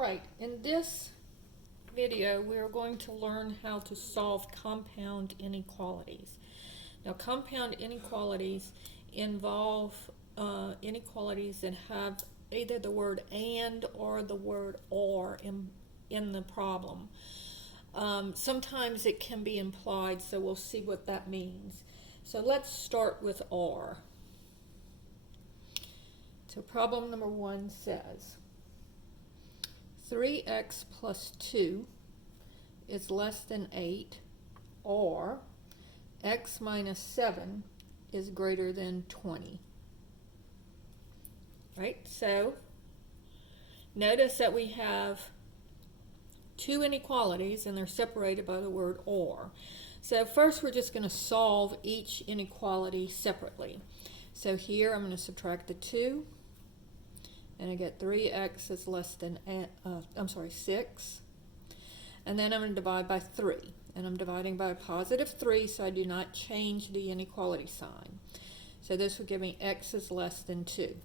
Right, in this video we are going to learn how to solve compound inequalities. Now compound inequalities involve inequalities that have either the word and or the word or in the problem. Sometimes it can be implied, so we'll see what that means. So let's start with or. So problem number 1 says 3x plus 2 is less than 8, or x minus 7 is greater than 20. Right? So notice that we have two inequalities and they're separated by the word or. So first we're just going to solve each inequality separately. So here I'm going to subtract the 2. And I get 3x is less than, 6. And then I'm going to divide by 3. And I'm dividing by a positive 3, so I do not change the inequality sign. So this would give me x is less than 2.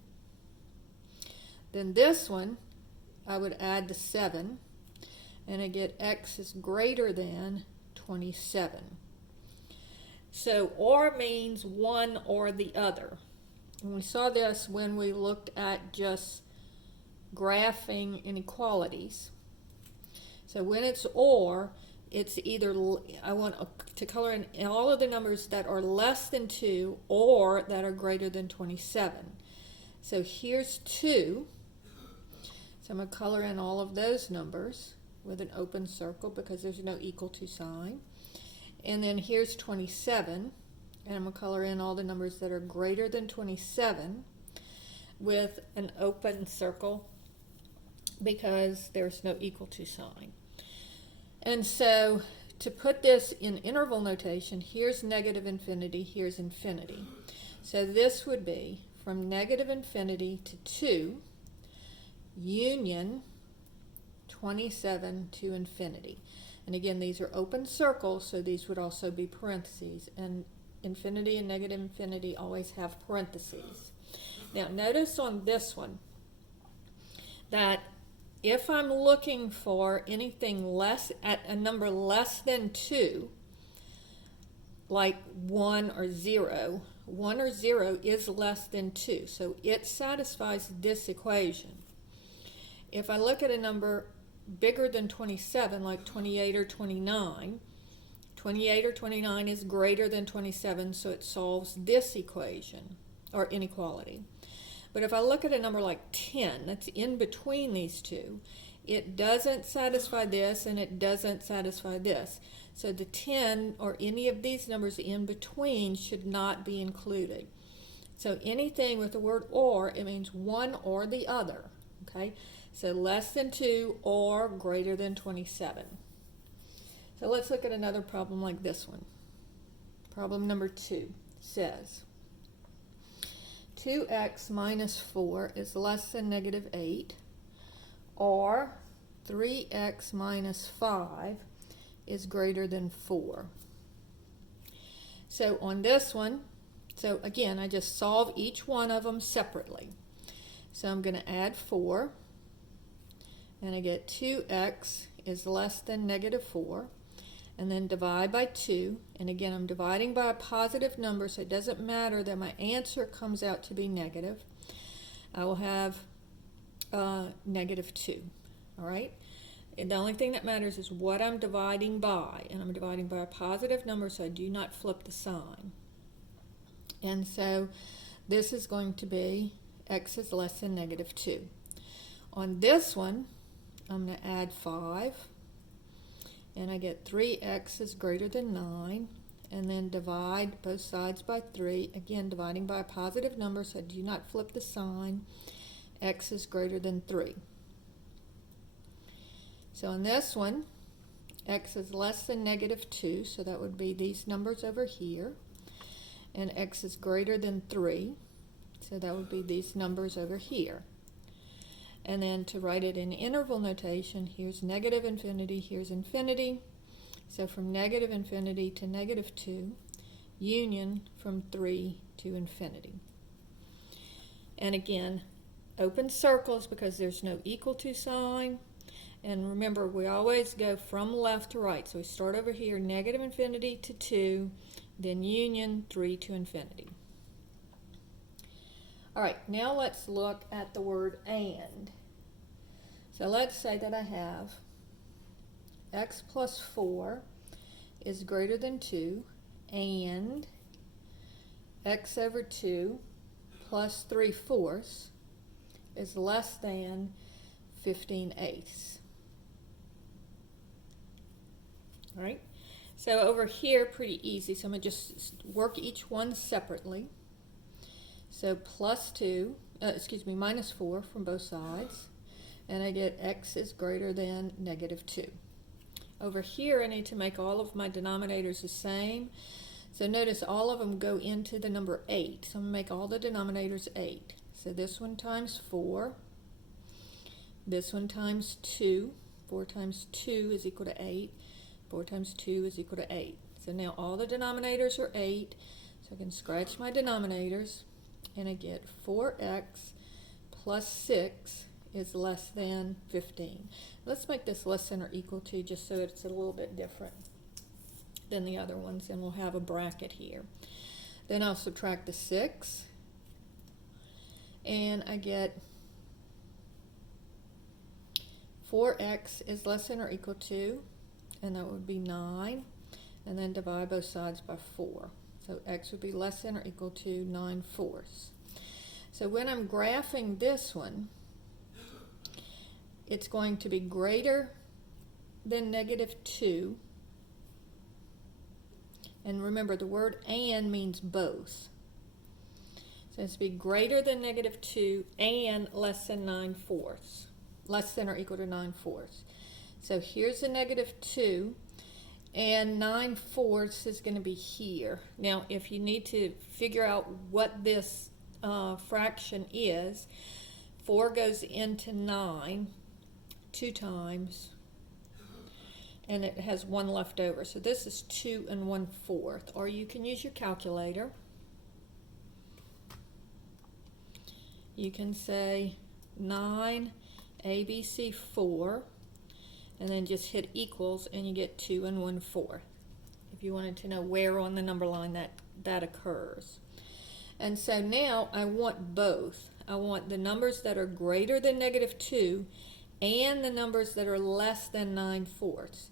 Then this one, I would add the 7. And I get x is greater than 27. So or means one or the other. And we saw this when we looked at just graphing inequalities. So when it's or, it's either, I want to color in all of the numbers that are less than 2 or that are greater than 27. So here's 2. So I'm going to color in all of those numbers with an open circle because there's no equal to sign. And then here's 27. And I'm going to color in all the numbers that are greater than 27 with an open circle because there's no equal to sign. And so to put this in interval notation, here's negative infinity, here's infinity. So this would be from negative infinity to 2, union 27 to infinity. And again, these are open circles, so these would also be parentheses. And infinity and negative infinity always have parentheses. Now notice on this one that if I'm looking for anything less, at a number less than 2, like 1 or 0, 1 or 0 is less than 2, so it satisfies this equation. If I look at a number bigger than 27, like 28 or 29, 28 or 29 is greater than 27, so it solves this equation, or inequality. But if I look at a number like 10, that's in between these two, it doesn't satisfy this and it doesn't satisfy this. So the 10 or any of these numbers in between should not be included. So anything with the word or, it means one or the other. Okay? So less than 2 or greater than 27. So let's look at another problem like this one. Problem number 2 says 2x minus 4 is less than negative 8, or 3x minus 5 is greater than 4. So on this one, so again, I just solve each one of them separately. So I'm going to add 4, and I get 2x is less than negative 4. And then divide by 2, and again I'm dividing by a positive number, so it doesn't matter that my answer comes out to be negative. I will have negative 2, all right? And the only thing that matters is what I'm dividing by, and I'm dividing by a positive number, so I do not flip the sign. And so this is going to be x is less than negative 2. On this one, I'm going to add 5. And I get 3x is greater than 9, and then divide both sides by 3, again dividing by a positive number, so I do not flip the sign. X is greater than 3. So in this one, x is less than negative 2, so that would be these numbers over here, and x is greater than 3, so that would be these numbers over here. And then to write it in interval notation, here's negative infinity, here's infinity. So from negative infinity to negative 2, union from 3 to infinity. And again, open circles because there's no equal to sign. And remember, we always go from left to right. So we start over here, negative infinity to 2, then union 3 to infinity. All right, now let's look at the word and. So let's say that I have x plus 4 is greater than 2, and x over 2 plus 3/4 is less than 15/8. All right, so over here, pretty easy. So I'm going to just work each one separately. So minus 4 from both sides. And I get x is greater than -2. Over here, I need to make all of my denominators the same. So notice all of them go into the number 8. So I'm going to make all the denominators 8. So this one times 4. This one times 2. 4 times 2 is equal to 8. 4 times 2 is equal to 8. So now all the denominators are 8. So I can scratch my denominators. And I get 4x plus 6 is less than 15. Let's make this less than or equal to, just so it's a little bit different than the other ones, and we'll have a bracket here. Then I'll subtract the 6, and I get 4x is less than or equal to, and that would be 9, and then divide both sides by 4. So x would be less than or equal to 9/4. So when I'm graphing this one, it's going to be greater than -2. And remember, the word and means both. So it's to be greater than -2 and less than 9/4. Less than or equal to 9/4. So here's the -2. And 9/4 is going to be here. Now, if you need to figure out what this fraction is, 4 goes into 9 2 times, and it has 1 left over. So this is 2 1/4. Or you can use your calculator. You can say 9 ABC 4. And then just hit equals, and you get 2 1/4. If you wanted to know where on the number line that occurs. And so now I want both. I want the numbers that are greater than -2 and the numbers that are less than 9/4.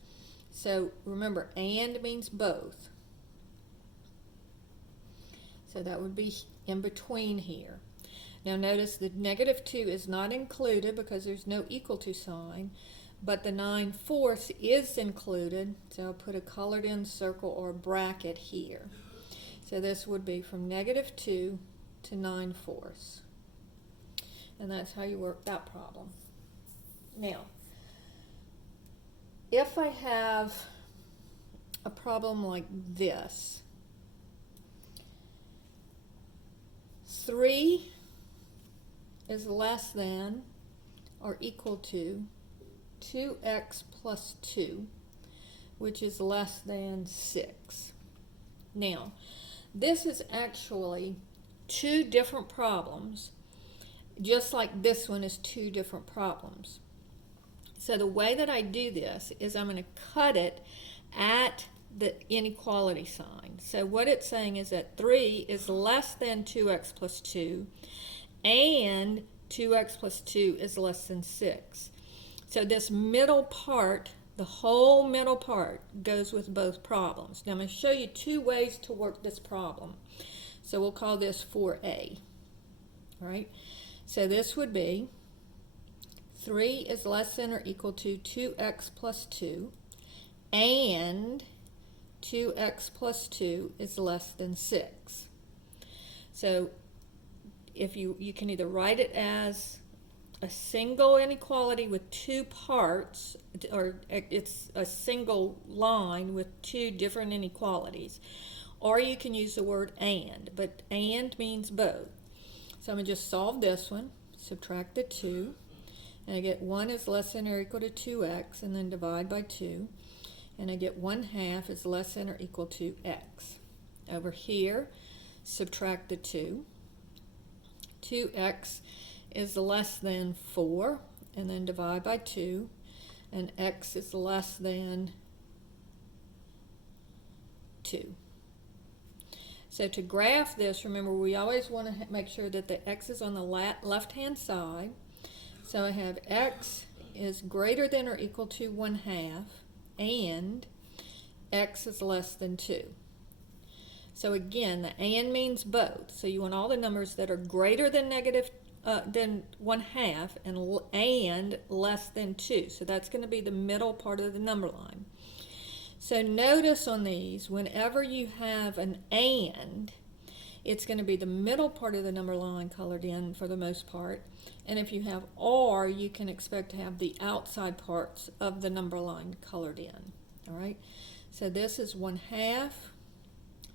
So remember, and means both. So that would be in between here. Now notice the -2 is not included because there's no equal to sign. But the 9/4 is included, so I'll put a colored in circle or bracket here. So this would be from -2 to 9/4. And that's how you work that problem. Now, if I have a problem like this, 3 is less than or equal to 2x plus 2, which is less than 6. Now, this is actually 2 different problems, just like this one is 2 different problems. So the way that I do this is I'm going to cut it at the inequality sign. So what it's saying is that 3 is less than 2x plus 2, and 2x plus 2 is less than 6. So this middle part, the whole middle part, goes with both problems. Now I'm going to show you 2 ways to work this problem. So we'll call this 4A. All right. So this would be 3 is less than or equal to 2x plus 2, and 2x plus 2 is less than 6. So if you can either write it as a single inequality with 2 parts, or it's a single line with 2 different inequalities, or you can use the word and, but and means both. So I'm going to just solve this one, subtract the 2, and I get 1 is less than or equal to 2x, and then divide by 2, and I get 1/2 is less than or equal to x. Over here, subtract the 2. 2x is less than 4, and then divide by 2, and x is less than 2. So to graph this, remember we always want to make sure that the x is on the left-hand side. So I have x is greater than or equal to 1/2 and x is less than 2. So again, the and means both. So you want all the numbers that are greater than than 1/2 and less than 2. So that's going to be the middle part of the number line. So notice on these, whenever you have an and, it's going to be the middle part of the number line colored in for the most part. And if you have or, you can expect to have the outside parts of the number line colored in. All right. So this is 1/2.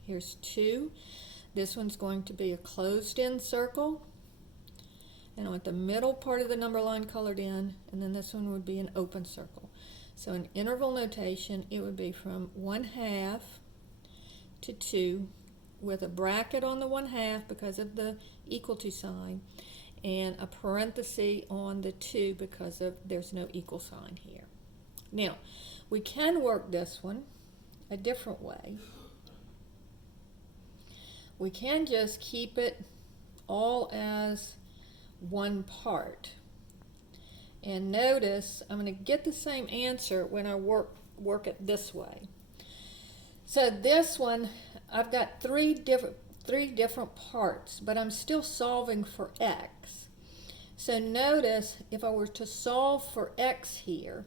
Here's 2. This one's going to be a closed-in circle. And I want the middle part of the number line colored in, and then this one would be an open circle. So in interval notation, it would be from 1/2 to 2 with a bracket on the 1/2 because of the equal to sign, and a parenthesis on the 2 because of there's no equal sign here. Now, we can work this one a different way. We can just keep it all as one part. And notice I'm going to get the same answer when I work it this way. So this one, I've got three different parts, but I'm still solving for x. So notice if I were to solve for x here,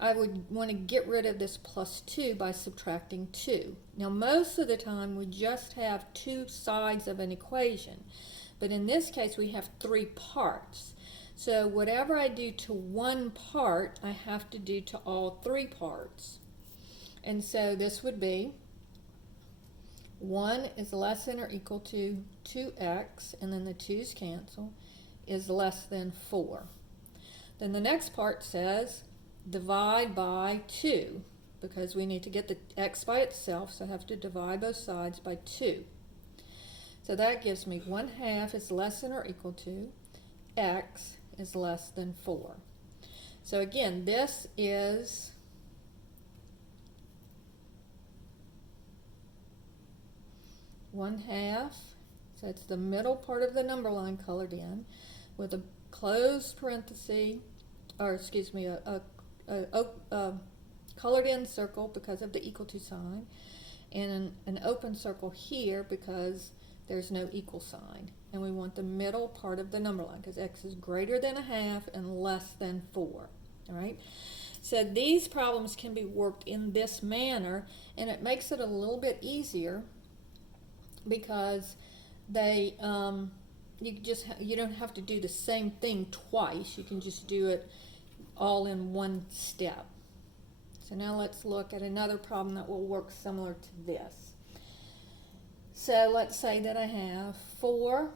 I would want to get rid of this plus 2 by subtracting 2. Now most of the time we just have two sides of an equation, but in this case we have 3 parts. So whatever I do to one part, I have to do to all 3 parts. And so this would be 1 is less than or equal to 2x, and then the 2's cancel, is less than 4. Then the next part says divide by 2, because we need to get the x by itself, so I have to divide both sides by 2. So that gives me 1/2 is less than or equal to x is less than 4. So again, this is one half, so it's the middle part of the number line colored in with a closed parenthesis, or excuse me, a colored in circle because of the equal to sign, and an open circle here because there's no equal sign. And we want the middle part of the number line because x is greater than 1/2 and less than 4. All right. So these problems can be worked in this manner, and it makes it a little bit easier because they you don't have to do the same thing twice. You can just do it all in one step. So now let's look at another problem that will work similar to this. So let's say that I have 4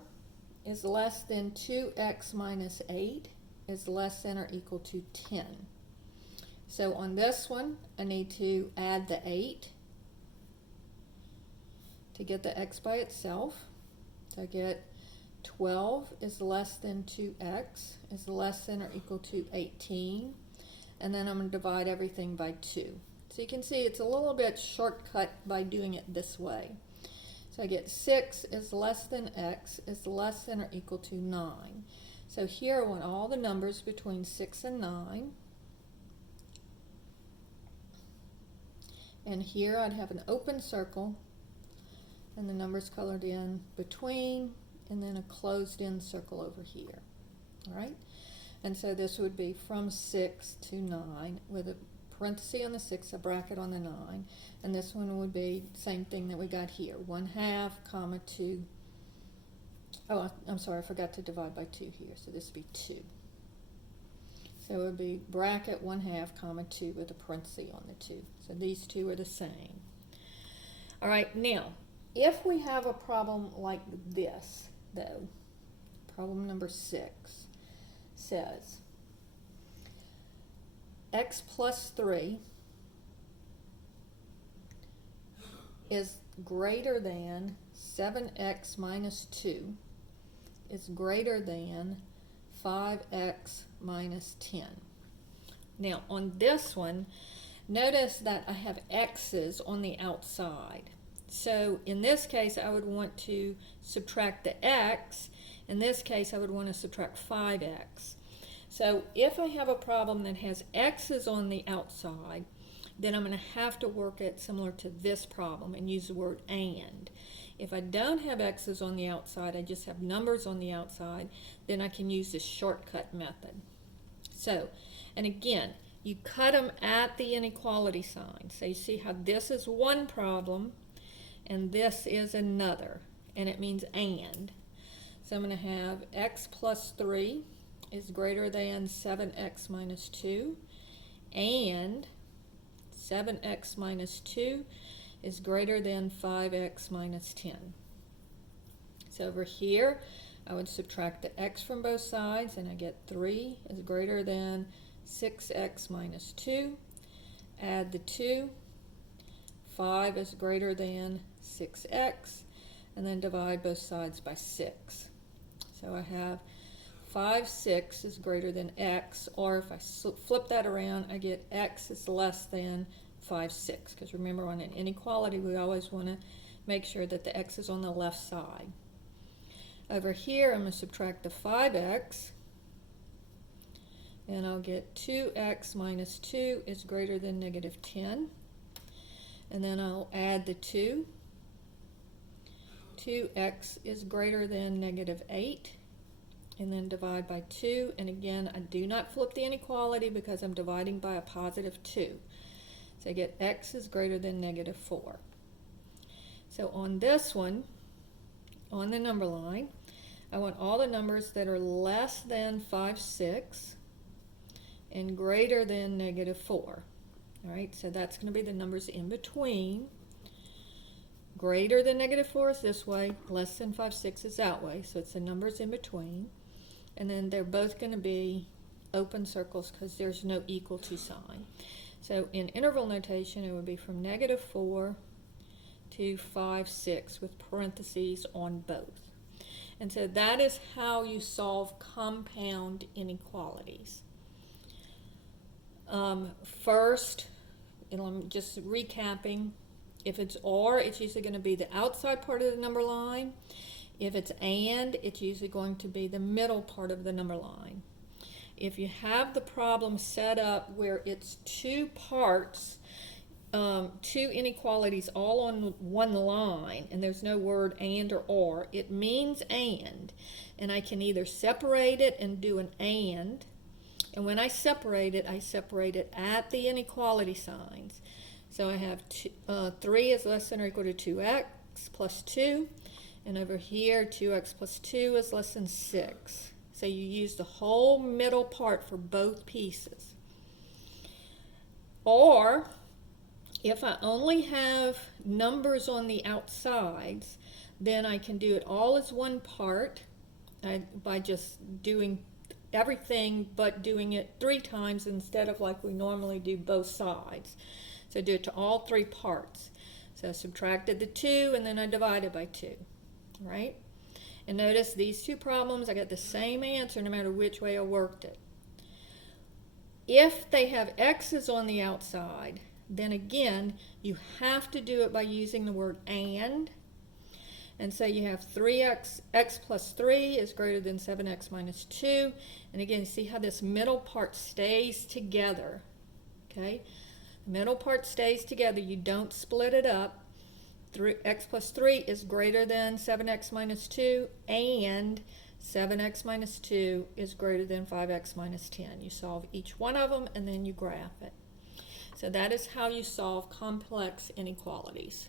is less than 2x minus 8 is less than or equal to 10. So on this one, I need to add the 8 to get the x by itself. So I get 12 is less than 2x is less than or equal to 18. And then I'm going to divide everything by 2. So you can see it's a little bit shortcut by doing it this way. So I get 6 is less than x is less than or equal to 9. So here I want all the numbers between 6 and 9. And here I'd have an open circle and the numbers colored in between, and then a closed in circle over here. All right? And so this would be from 6 to 9 with a parenthesis on the 6, a bracket on the 9. And this one would be the same thing that we got here, 1/2, comma 2. Oh, I'm sorry, I forgot to divide by 2 here, so this would be 2. So it would be bracket 1/2, comma 2 with a parenthesis on the 2. So these two are the same. All right, now, if we have a problem like this, though, problem number 6 says x plus 3 is greater than 7x minus 2 is greater than 5x minus 10. Now on this one, notice that I have x's on the outside. So in this case, I would want to subtract the x. In this case, I would want to subtract 5x. So if I have a problem that has x's on the outside, then I'm going to have to work it similar to this problem and use the word and. If I don't have x's on the outside, I just have numbers on the outside, then I can use this shortcut method. So, and again, you cut them at the inequality sign. So you see how this is one problem and this is another, and it means and. So I'm going to have x plus 3 is greater than 7x minus 2, and 7x minus 2 is greater than 5x minus 10. So over here, I would subtract the x from both sides, and I get 3 is greater than 6x minus 2. Add the 2. 5 is greater than 6x, and then divide both sides by 6. So I have 5, 6 is greater than x, or if I flip that around, I get x is less than 5, 6, because remember on an inequality we always want to make sure that the x is on the left side. Over here I'm going to subtract the 5x, and I'll get 2x minus 2 is greater than negative 10, and then I'll add the 2. 2x is greater than negative 8, and then divide by 2, and again I do not flip the inequality because I'm dividing by a positive 2. So I get x is greater than negative 4. So on this one, on the number line, I want all the numbers that are less than 5, 6 and greater than negative 4. All right, so that's going to be the numbers in between. Greater than negative 4 is this way, less than 5, 6 is that way, so it's the numbers in between. And then they're both going to be open circles because there's no equal to sign. So in interval notation, it would be from negative 4 to 5, 6 with parentheses on both. And so that is how you solve compound inequalities. First, and I'm just recapping, if it's or, it's usually going to be the outside part of the number line. If it's and, it's usually going to be the middle part of the number line. If you have the problem set up where it's two parts, two inequalities all on one line, and there's no word and or, it means and I can either separate it and do an and when I separate it at the inequality signs. So I have 3 is less than or equal to 2x plus 2, and over here 2x plus 2 is less than 6. So you use the whole middle part for both pieces. Or if I only have numbers on the outsides, then I can do it all as one part by just doing everything but doing it 3 times instead of like we normally do both sides. So do it to all 3 parts. So I subtracted the 2 and then I divided by 2, right? And notice these 2 problems, I got the same answer no matter which way I worked it. If they have x's on the outside, then again, you have to do it by using the word and so you have 3x, x plus 3 is greater than 7x minus 2. And again, see how this middle part stays together, okay? The middle part stays together, you don't split it up. X plus 3 is greater than 7x minus 2, and 7x minus 2 is greater than 5x minus 10. You solve each one of them and then you graph it. So that is how you solve complex inequalities.